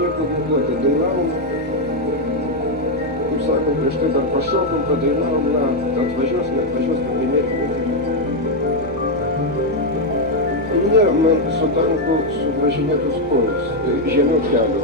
nieko ginkluotė dainavom. Kaip sakom, prieš tai dar pašokom, padainavom, na, atvažiuos, neatvažiuos, paminėkime. Ne, man su tanku suvažinėtus kojus, žemiau kelio.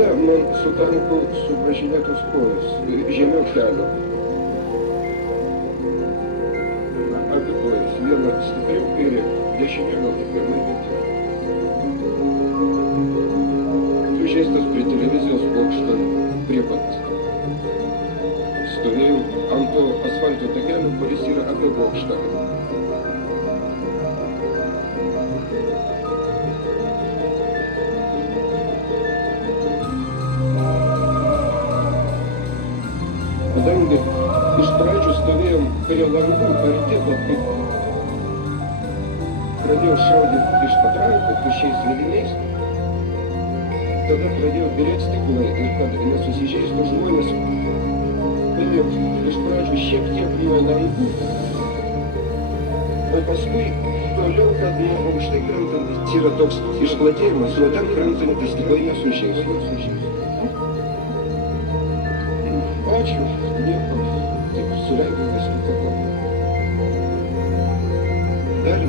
Ne, man su tanku suvažinėtus kojus, žemiau kelio. Abi kojas, viena stipriau kairė, dešinė gal tik pirmai vietoj. Sužeistas prie televizijos bokšto, prie pat. Stovėjau ant to asfalto takelio, kuris yra apie bokštą. Kadangi iš pradžių stovėjom prie langų arti, o kaip pradėjau šaudyti iš patrankų tuščiais sviediniais, tada pradėjau byrėti stiklai ir kad nesusižeistų žmonės, paėmiau iš pradžių šiek tiek nuo langų, o paskui toliau, kad nuo aukštai krentantis yra toks išplatėjimas, nuo ten krentantis stiklai nesužeistų. Ačiū, nieko, taip suleidau viską tako. Dar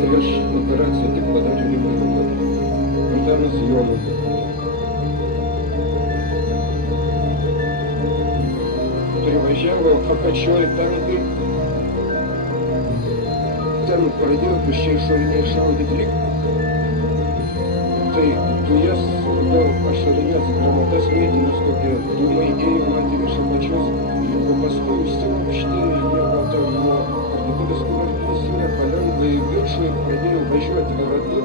prieš operaciją tik padarė nepaimą. Antanas Jonas. Privažiavo apačioj tankai. Ten pradėjo tuščiai šoviniai šaudyti lyg. Tai dujas, gal ašarinės granatas mėtinius, kokie dūmai ėjo matėm iš apačios, o paskui užsiaukštė, jie gal ten nuo parduotuvės, kur arklys yra, palengva į viršų ir pradėjo važiuoti ratu.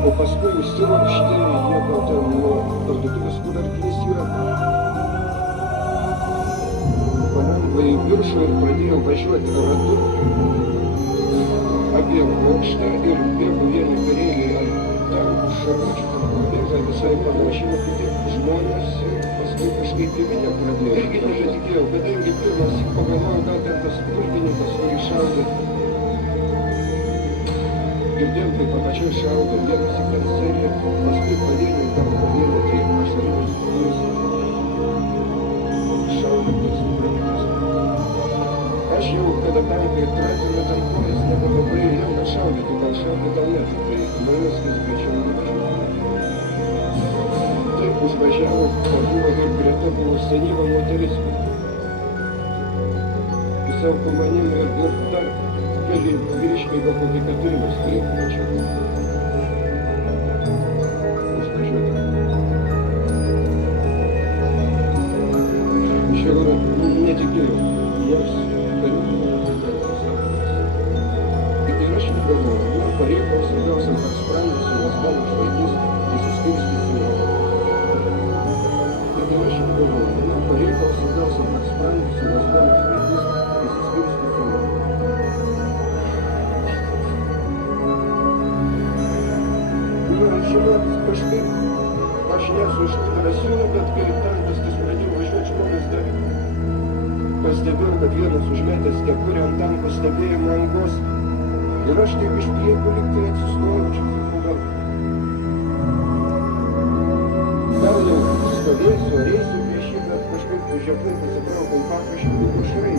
O paskui užsiaukštė, jie gal ten nuo parduotuvės, kur arklys yra, palengva į viršų ir pradėjo važiuoti ratu apie bokštą ir bėgo vieni kareiviai ant tankų šarvučių, bėga visai panašino kiti žmonės ir paskui kažkaip į minią pradėjo. Irgi nebetikėjau, kadangi pirmas pagalvojau, gal ten tas pulkininkas, kurį šaudė. Girdėjau, kaip apačioj šaudo, vienas į ten seriją, paskui pavieniai tam pavieniai, tai ašarinės dujos šaudo tas supratimas. Aš jau, kada tankai tratino ten kojas, nebelabai jau nešaudytų, gal šaudė, gal net, tai manęs vis greičiau nuvažiavo. Taip užvažiavo, o buvo ir prie to buvo senyva moteris. Visau pamanim ir dar keli vyriškai gal kokį 4 turėjo pačiu. Užvažiuoti. Iš jau netikėjau, nors Порėkau svarbiausiam, kad sprendžiusi lazdą išlaikys, įsiskirstys į Europą. Ir aš galvoju, порėkau svarbiausiam, kad sprendžiusi lazdą išlaikys, įsiskirstys į Europą. Žinot, kažkaip aš nesu iš tų drąsių, bet kai tankastis pradėjau važiuoti, žmonės dar pastebėjau, kad vienas užmetęs kepurę ant tanko stebėjimo angos ir aš taip iš priekų lyg tai atsistojau, čia gal jau stovėsiu, ar eisiu prieš jį, bet kažkaip už aplink pasitraukau į pakraštį ir šarai.